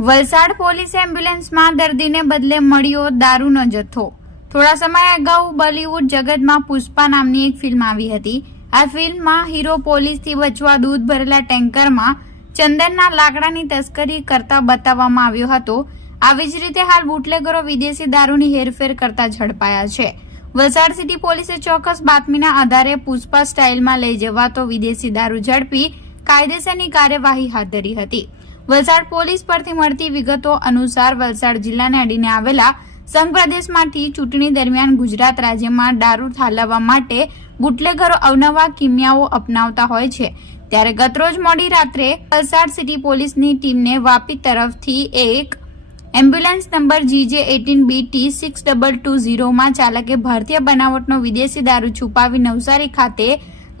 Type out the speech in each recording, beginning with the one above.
Valsad police એમ્બ્યુલન્સમાં દર્દીને બદલે મળ્યો દારૂનો જથ્થો. થોડા સમય અગાઉ બોલિવૂડ જગતમાં પુષ્પા નામની એક ફિલ્મ આવી હતી. આ ફિલ્મમાં હીરો પોલીસથી બચવા દૂધ ભરેલા ટેન્કરમાં ચંદનના લાકડાની તસ્કરી કરતા બતાવવામાં આવ્યો હતો. આવી જ રીતે હાલ બુટલેગરો વિદેશી દારૂની હેરફેર કરતા ઝડપાયા છે. વલસાડ સિટી પોલીસે ચોક્કસ બાતમીના આધારે પુષ્પા સ્ટાઇલમાં લઈ જવાતો વિદેશી દારૂ ઝડપી કાયદેસરની કાર્યવાહી હાથ ધરી હતી. વલસાડ પોલીસ પરથી મળતી વિગતો અનુસાર વલસાડ જિલ્લાને અડીને આવેલા સંઘ પ્રદેશમાંથી ચૂંટણી દરમિયાન ગુજરાત રાજ્યમાં દારૂ ઠાલવવા માટે બુટલેગરો અવનવા કિમિયાઓ અપનાવતા હોય છે. ત્યારે ગતરોજ મોડી રાત્રે વલસાડ સિટી પોલીસની ટીમને વાપી તરફથી એક ambulance number GJ eighteen BT six double two ઝીરોમાં ચાલકે ભારતીય બનાવટનો વિદેશી દારૂ છુપાવી નવસારી ખાતે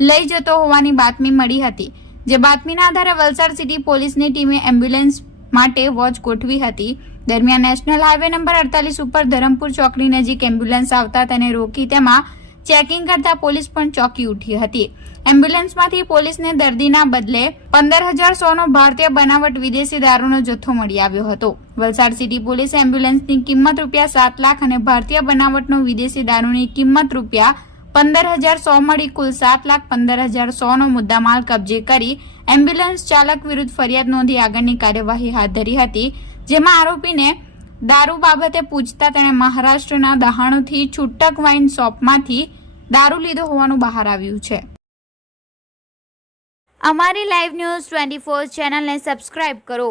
લઈ જતો હોવાની બાતમી મળી હતી. જે બાતમીના આધારે વલસાડ સિટી પોલીસની ટીમે એમ્બ્યુલન્સ માટે વોચ ગોઠવી હતી. દરમિયાન નેશનલ હાઈવે નંબર અડતાલીસ ઉપર ધરમપુર ચોકડી નજીક એમ્બ્યુલન્સ આવતા તેને રોકી તેમાં ચેકિંગ કરતા પોલીસ પણ ચોંકી ઉઠી હતી. એમ્બ્યુલન્સમાંથી પોલીસને દર્દીના બદલે પંદર હજાર સોનો ભારતીય બનાવટ વિદેશી દારૂનો જથ્થો મળી આવ્યો હતો. વલસાડ સિટી પોલીસે એમ્બ્યુલન્સની કિંમત રૂપિયા સાત લાખ અને ભારતીય બનાવટનો વિદેશી દારૂની કિંમત રૂપિયા પંદર હજાર સો મળી કુલ સાત લાખ પંદર હજાર સોનો મુદ્દામાલ કબજે કરી એમ્બ્યુલન્સ ચાલક વિરુદ્ધ ફરિયાદ નોંધી આગળની કાર્યવાહી હાથ ધરી હતી, જેમાં આરોપીને દારૂ બાબતે પૂછતા તેણે મહારાષ્ટ્રના દહાણુથી છૂટક વાઇન શોપમાંથી દારૂ લીધો હોવાનું બહાર આવ્યું છે. અમારી લાઈવ ન્યૂઝ ટ્વેન્ટી ફોર ચેનલને સબસ્ક્રાઇબ કરો.